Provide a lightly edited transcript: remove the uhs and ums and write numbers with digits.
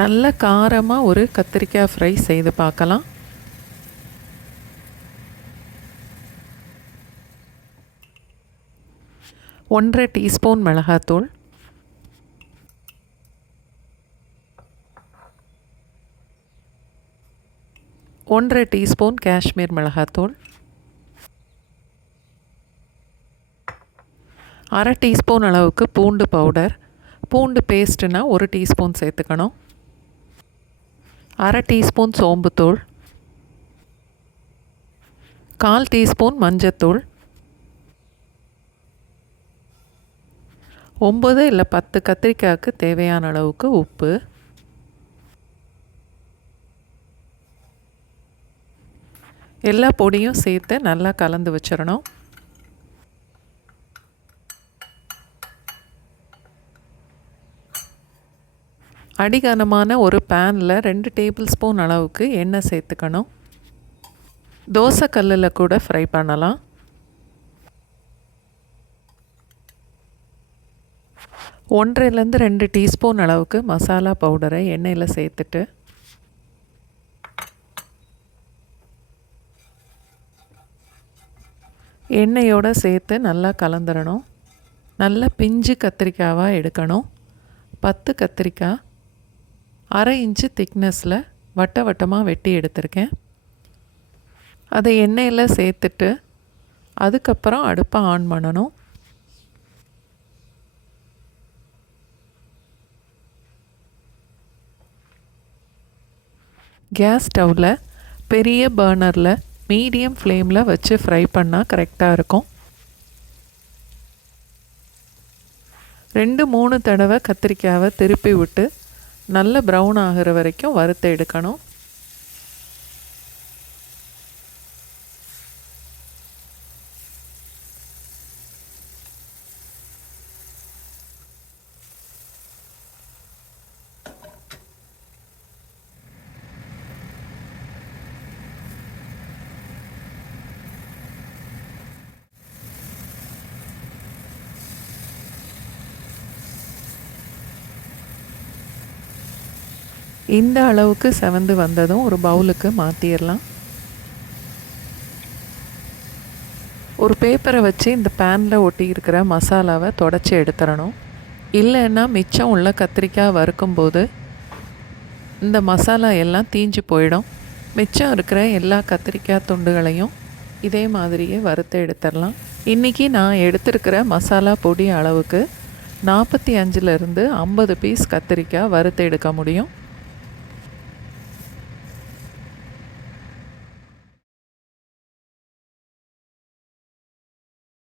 நல்ல காரமாக ஒரு கத்திரிக்காய் ஃப்ரை செய்து பார்க்கலாம். ஒன்றரை டீஸ்பூன் மிளகாத்தூள், ஒன்றரை டீஸ்பூன் காஷ்மீர் மிளகாத்தூள், அரை டீஸ்பூன் அளவுக்கு பூண்டு பவுடர், பூண்டு பேஸ்ட்டுனா ஒரு டீஸ்பூன் சேர்த்துக்கணும், அரை டீஸ்பூன் சோம்புத்தூள், 1/4 டீஸ்பூன் மஞ்சத்தூள், 9 இல்லை 10 கத்திரிக்காய்க்கு தேவையான அளவுக்கு உப்பு, எல்லா பொடியும் சேர்த்து நல்லா கலந்து வச்சிடணும். அடிகனமான ஒரு பேனில் 2 டேபிள் ஸ்பூன் அளவுக்கு எண்ணெய் சேர்த்துக்கணும். தோசை கல்லில் கூட ஃப்ரை பண்ணலாம். 1.5 2 டீஸ்பூன் அளவுக்கு மசாலா பவுடரை எண்ணெயில் சேர்த்துட்டு எண்ணெயோடு சேர்த்து நல்லா கலந்துடணும். நல்ல பிஞ்சு கத்திரிக்காவாக எடுக்கணும். 10 கத்திரிக்காய் 1/2 இன்ச்சு திக்னஸில் வட்ட வட்டமாக வெட்டி எடுத்திருக்கேன். அதை எண்ணெயில் சேர்த்துட்டு அதுக்கப்புறம் அடுப்பை ஆன் பண்ணணும். கேஸ் ஸ்டவ்வில் பெரிய பர்னரில் மீடியம் ஃப்ளேமில் வச்சு ஃப்ரை பண்ணால் கரெக்டாக இருக்கும். 2-3 தடவை கத்திரிக்காவை திருப்பி விட்டு நல்ல ப்ரௌன் ஆகிற வரைக்கும் வறுத்து எடுக்கணும். இந்த அளவுக்கு செவந்து வந்ததும் ஒரு பவுலுக்கு மாற்றிடலாம். ஒரு பேப்பரை வச்சு இந்த பேனில் ஒட்டி இருக்கிற மசாலாவை தொடச்சி எடுத்துடணும். இல்லைன்னா மிச்சம் உள்ள கத்திரிக்காய் வறுக்கும்போது இந்த மசாலா எல்லாம் தீஞ்சு போயிடும். மிச்சம் இருக்கிற எல்லா கத்திரிக்காய் துண்டுகளையும் இதே மாதிரியே வறுத்து எடுத்துடலாம். இன்றைக்கி நான் எடுத்திருக்கிற மசாலா பொடி அளவுக்கு 45லேருந்து 50 பீஸ் கத்திரிக்காய் வறுத்து எடுக்க முடியும்.